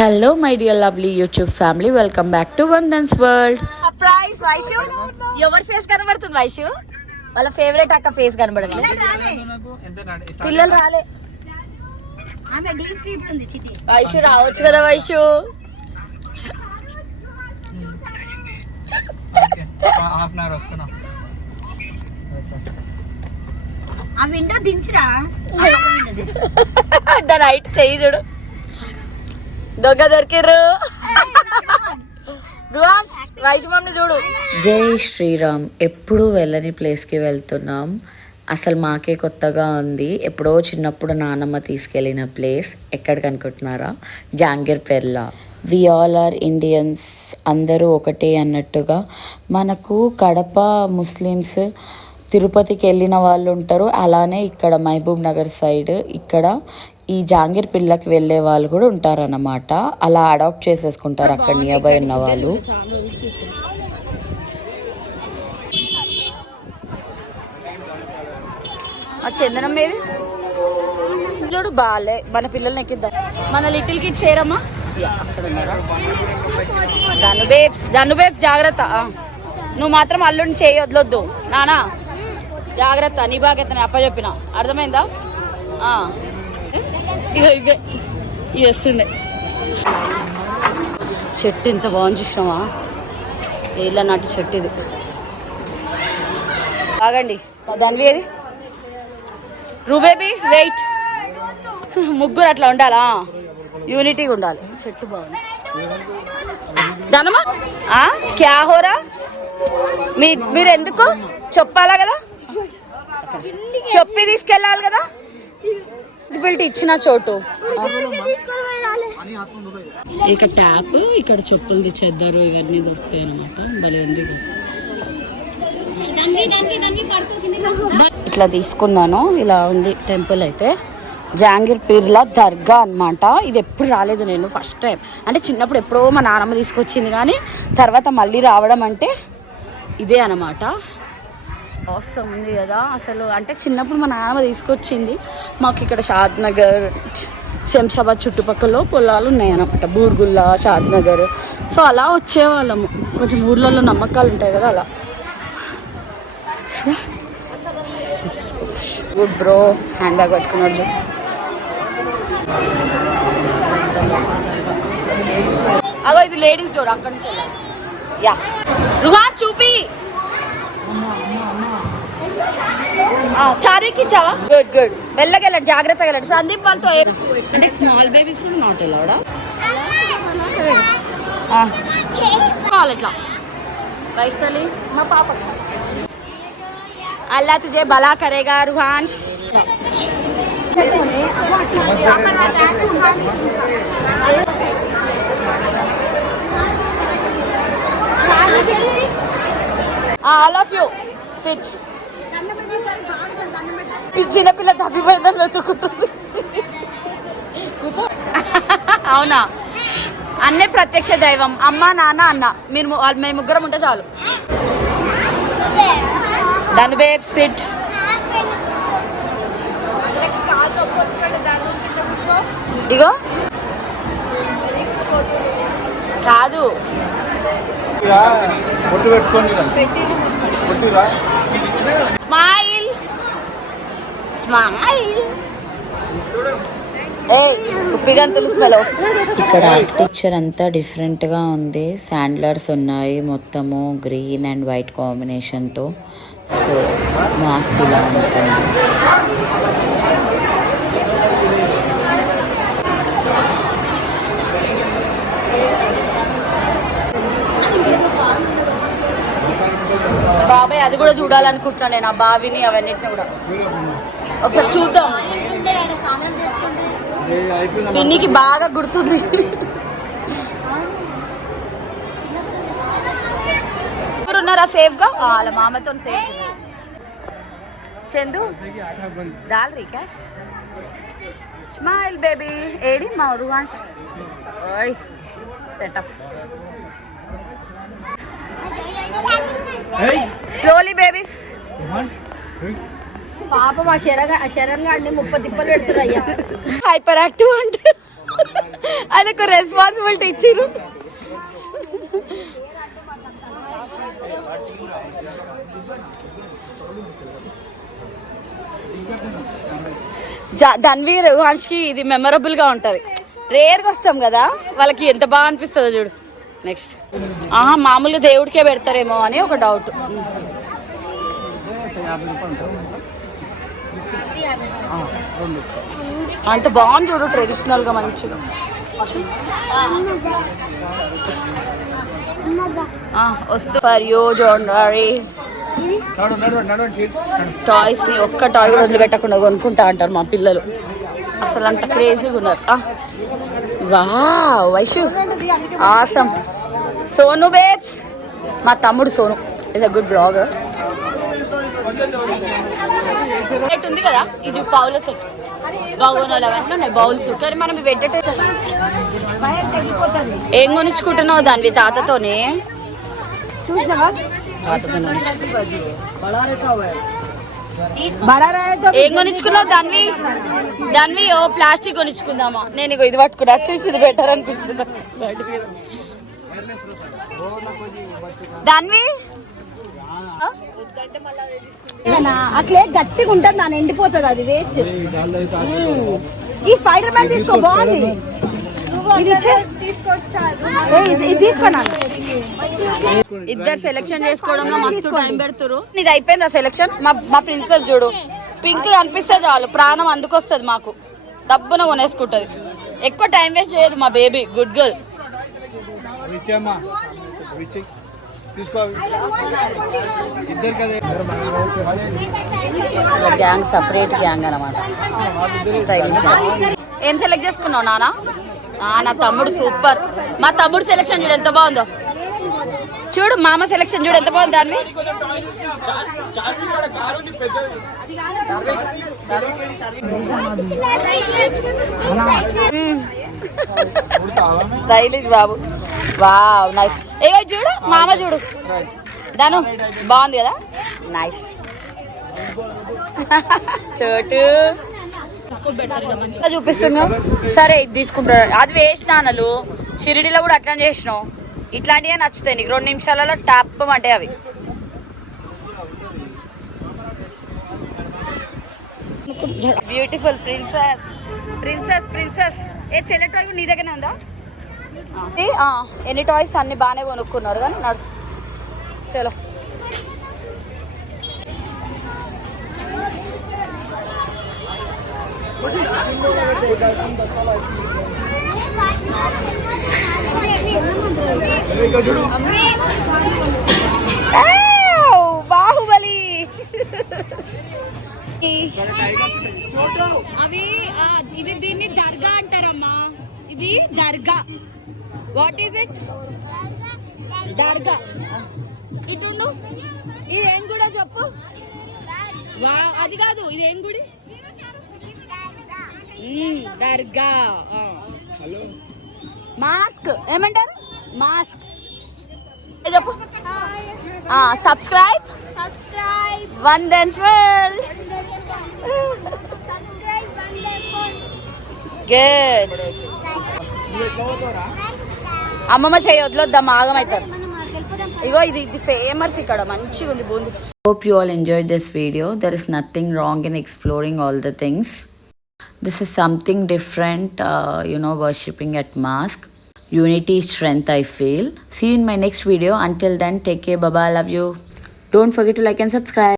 Hello my dear lovely YouTube family, welcome back to Vandan's World. Surprise Vaishu, ever face కనబడుతుంది వైషు? వాళ్ళ favourite అక్క face కనబడదు. పిల్లలు రాలే. ఆమె డీప్ స్లీప్ ఉంది చిటి. వైషు రావచ్చు కదా Vaishu? Okay half an hour వస్తున్నా. ఆ విండో దించిరా. ద రైట్ చెయ్యి చూడు. దొంగ దొరికిర్రు. వైష్ణవ్ని చూడు. జై శ్రీరామ్. ఎప్పుడు వెళ్ళని ప్లేస్కి వెళ్తున్నాం. అసలు మాకే కొత్తగా ఉంది. ఎప్పుడో చిన్నప్పుడు నానమ్మ తీసుకెళ్ళిన ప్లేస్. ఎక్కడికి అనుకుంటున్నారా? జాంగిర్పేర్లా. వి ఆల్ ఆర్ ఇండియన్స్, అందరూ ఒకటే అన్నట్టుగా మనకు కడప ముస్లిమ్స్ తిరుపతికి వెళ్ళిన వాళ్ళు ఉంటారు. అలానే ఇక్కడ మహబూబ్ నగర్ సైడ్ ఇక్కడ ఈ జాంగీర్ పిల్లకి వెళ్ళే వాళ్ళు కూడా ఉంటారన్నమాట. అలా అడాప్ట్ చేసేసుకుంటారు అక్కడ నియర్ బై ఉన్న వాళ్ళు. ఆ చందనం మీద చూడు బాలే. మన పిల్లల్ని ఎక్కిద్దాం. మన లిటిల్ కిడ్స్ ఏరమ్మా అక్కడ ఉన్నారా? ధను బేబ్స్ జాగ్రత్త. నువ్వు మాత్రం అల్లుడిని చేయి వదలొద్దు నానా, జాగ్రత్త. నీ బాగా అప్ప చెప్పిన అర్థమైందా? ఇవే ఇవి వస్తుండే. చెట్టు ఎంత బాగుంది చూసినావా? ఏళ్ళ నాటి చెట్టు ఇది. బాగండి దానివి ఏది రూబేబీ వెయిట్. ముగ్గురు అట్లా ఉండాలా, యూనిటీగా ఉండాలి. చెట్టు బాగుంది. ధనమా క్యా హోరా? మీరు ఎందుకు చెప్పాలా కదా, చెప్పి తీసుకెళ్ళాలి కదా. విజిబిలిటీ ఇచ్చిన చోటు. ఇక ట్యాప్, ఇక్కడ చెప్పులు తెచ్చేద్దారు, ఇవన్నీ దొరుకుతాయి అనమాట. భలే ఉంది. ఇట్లా తీసుకున్నాను. ఇలా ఉంది టెంపుల్ అయితే. జాంగీర్ పీర్లా దర్గా అనమాట. ఇది ఎప్పుడు రాలేదు నేను, ఫస్ట్ టైం. అంటే చిన్నప్పుడు ఎప్పుడో మా నాన్నమ్మ తీసుకొచ్చింది, కానీ తర్వాత మళ్ళీ రావడం అంటే ఇదే అనమాట. అవసరం ఉంది కదా అసలు. అంటే చిన్నప్పుడు మా నాన్నమ్మ తీసుకొచ్చింది. మాకు ఇక్కడ షాద్ నగర్, శంషాబాద్ చుట్టుపక్కల పొలాలు ఉన్నాయన్నమాట. బూర్గుల్లా, షాద్ నగర్. సో అలా వచ్చేవాళ్ళము. కొంచెం ఊర్లలో నమ్మకాలు ఉంటాయి కదా, అలా. గుడ్ బ్రో, హ్యాండ్ బ్యాగ్ పట్టుకున్నాడు. అగో ఇది లేడీస్ డోర్, అక్కడ నుంచి వెళ్ళాలి. యా రుహాన్ చూపి. చారుకి ఇచ్చావా? Good good. మెల్లగా వెళ్ళండి, జాగ్రత్తగా వెళ్ళండి. సందీప్ వాళ్ళతో అంటే స్మాల్ బేబీస్ కూడా నాట్ వెళ్ళావడా? ఇట్లా వైస్తలి మా పాప. అల్లా తుజే బలా కరేగా Ruhan. All of you sit. చిన్నపిల్ల తప్పిపోయిందని వెతుకుంటుంది. కూర్చో. అవునా? అన్నే ప్రత్యక్ష దైవం. అమ్మ, నాన్న, అన్న. మేము ముగ్గురం ఉంటే చాలు. ధను బేబ్ సిట్. ఇగో కాదు, స్మైల్ స్మైల్. ఇక్కడ ఆర్కిటెక్చర్ అంతా డిఫరెంట్గా ఉంది. శాండ్లర్స్ ఉన్నాయి మొత్తము గ్రీన్ అండ్ వైట్ కాంబినేషన్తో. సో మాస్క్ ఇలా ఉంటుంది. బాబాయ్ అది కూడా చూడాలనుకుంటున్నాను నేను, ఆ బావిని అవన్నిటిని కూడా ఒకసారి చూద్దాం. పిన్నికి బాగా గుర్తుంది. ఎవరున్నారా సేఫ్ గా? వాళ్ళ మామతో సేఫ్. చందు దాల్ రికాష్ స్మైల్ బేబీ. ఏడి మా రుహాన్ సెటప్. Slowly babies. పాపం ఆ శరణ్ గాడిని 30 తిప్పలు పెడుతున్నాయ్యా. హైపర్ యాక్టివ్ అంటే ఆయనకు రెస్పాన్సిబిలిటీ ఇచ్చిర్రు. ధన్వీర్ హర్ష్కి ఇది మెమరబుల్ గా ఉంటది. రేర్గా వస్తాం కదా, వాళ్ళకి ఎంత బాగా అనిపిస్తుందో చూడు. నెక్స్ట్ మామూలుగా దేవుడికే పెడతారేమో అని ఒక డౌట్. అంత బాగుంది చూడు, ట్రెడిషనల్ గా మంచిగా. వస్తూ ఫర్ యూ జోండరీ టాయ్స్ ని ఒక్క టాయ్ కూడా వదిలిపెట్టకుండా కొనుక్కుంటా అంటారు మా పిల్లలు. అసలు అంత క్రేజీగా ఉన్నారు. Wow Vaishu awesome. Sonu babes, మా తమ్ముడు Sonu is a good blogger. Set ఉంది కదా, ఇది పౌల సెట్ బౌనాలు అవన్నీ ఉన్నాయి, బౌల్స్. కానీ మనం పెట్టే ఏం కొనిచ్చుకుంటున్నావు దానివి తాతతోనే? ఏం కొనిచ్చుకున్నావు దానివి? దానివి ఓ ప్లాస్టిక్ కొనిచ్చుకుందామా? నేను ఇగో ఇది పట్టుకున్నా, అట్లీస్ట్ ఇది బెటర్ అనిపించింది. దానివి అట్లే గట్టిగా ఉంటుంది, నాన్న ఎండిపోతుంది, అది వేస్ట్. ఈ స్పైడర్ మ్యాన్ తీసుకో, బాగుంది. ఇద్దరు సెలెక్షన్ చేసుకోవడంలో మస్తు టైం పెడుతురు. ఇది అయిపోయింది ఆ సెలెక్షన్. మా ప్రిన్సెస్ చూడు, పింక్ అనిపిస్తే చాలు ప్రాణం అందుకొస్తుంది మాకు, డబ్బున కొనేసుకుంటది. ఎక్కువ టైం వేస్ట్ చేయదు మా baby, good girl. Gang separate gang అనమాట. ఏం సెలెక్ట్ చేసుకున్నావు నాన్న? నా తమ్ముడు సూపర్. మా తమ్ముడు సెలెక్షన్ చూడు ఎంత బాగుందో. చూడు మామ సెలెక్షన్ చూడు ఎంత బాగుంది. దాన్ని స్టైలిష్ బాబు. Wow nice. ఏ చూడు మామ చూడు, దాను బాగుంది కదా, నైస్. చోటు చూపిస్తున్నావు. సరే ఇది తీసుకుంటాడు, అది వేస్ట్ నాన్నలు. షిరిడిలో కూడా అట్లా చేసినావు. ఇట్లాంటివే నచ్చుతాయి నీకు, 2 నిమిషాలలో టాప్ అంటే అవి. Beautiful princess princess princess. ఏ చెల్లె టాయ్ నీ దగ్గరనే ఉందా? ఎన్ని టాయ్స్ అన్ని బాగానే కొనుక్కున్నారు కానీ నడు. చలో బాహుబలి. అవి ఇది దీన్ని దర్గా అంటారమ్మా. ఇది dargah. What is it? Dargah. ఇటుండు, ఇది ఏం గుడి చెప్పు. అది కాదు, ఇది ఏం గుడి? దర్గా. మాస్క్ ఏమంటారు? మాస్క్ చెప్పు. Subscribe wonderful. గుడ్. అమ్మమ్మ చేయి వదిలొద్దాం, ఆగమవుతారు. ఇగో ఇది ఫేమస్ ఇక్కడ, మంచిగా ఉంది boondi. Hope you all enjoyed this video. There is nothing wrong in exploring all the things. This is something different, worshipping at mosque. Unity, strength, I feel. See you in my next video. Until then, take care. Bye-bye. Love you. Don't forget to like and subscribe.